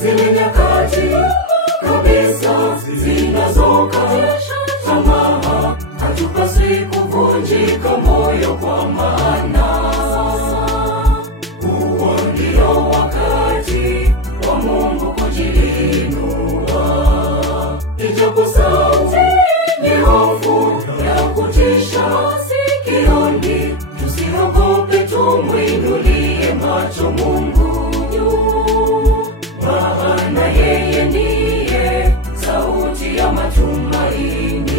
Zile nyakati kabisa zinazokatisha tamaa, hatupaswi kuvunjika moyo, kwa maana huo ndio wakati wa Mungu kujiinua. Ijapo sauti ni hofu ya kutisha sikioni, tusiogope, tumwinulie macho Mungu juu, maana yeye ndiye sauti ya matumaini.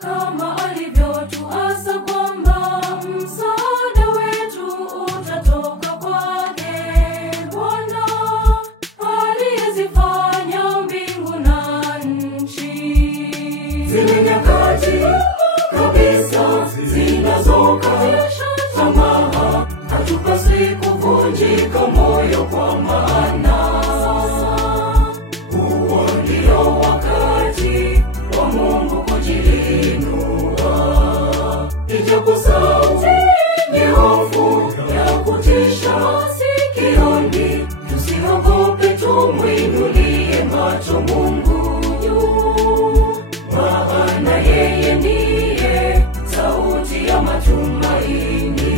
Kama alivyotuasa kwamba msaada wetu utatoka kwake Bwana, aliyezifanya mbingu na nchi. Zile nyakati kabisa zinazokatisha tamaa, hatupaswi kuvunjika moyo, kwa maana huo ndio wakati wa Mungu kujiinua. Ijapo sauti ni hofu ya kutisha sikioni, tusiogope, tumwinulie macho Mungu juu, maana yeye ndiye sauti ya matumaini.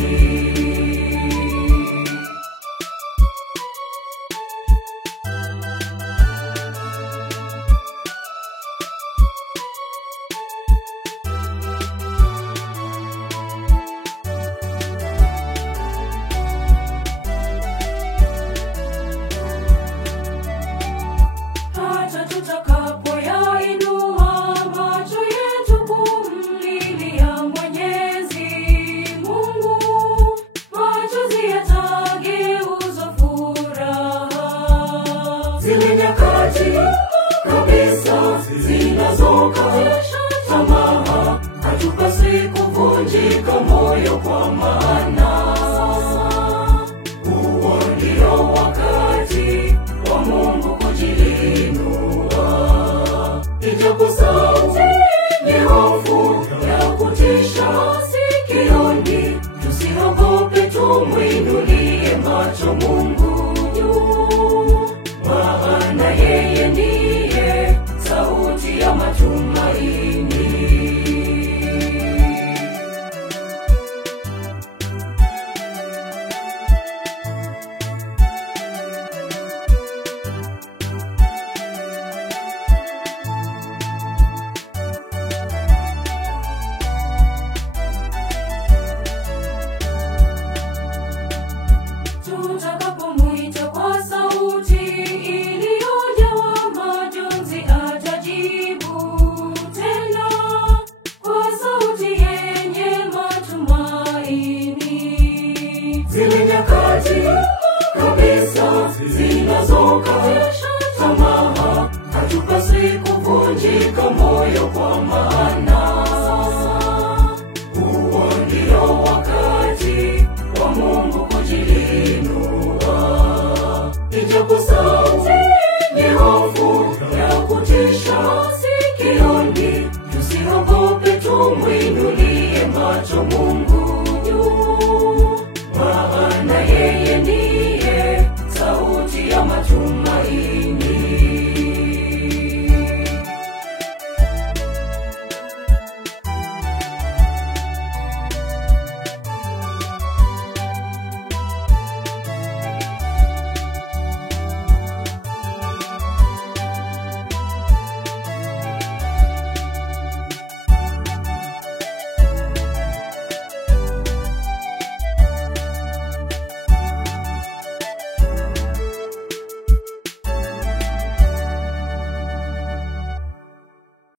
Hata tutakapoyainua macho yetu kumlilia Mwenyezi Mungu, machozi yatageuzwa furaha. Zile nyakati kabisa zinazokatisha tamaa, hatupaswi kuvunjika moyo, kwa maana huo ndio wakati wa Mungu kujiinua. Ijapo sauti ni hofu ya kutisha sikioni, tusiogope, tumwinulie macho Mungu juu, maana yeye ndiye sauti ya matumaini. Tutakapomwita kwa sauti iliyojawa majonzi, atajibu tena kwa sauti yenye matumaini. Zile nyakati kabisa zinazokatisha tamaa, hatupaswi kuvunjika moyo, kwa maana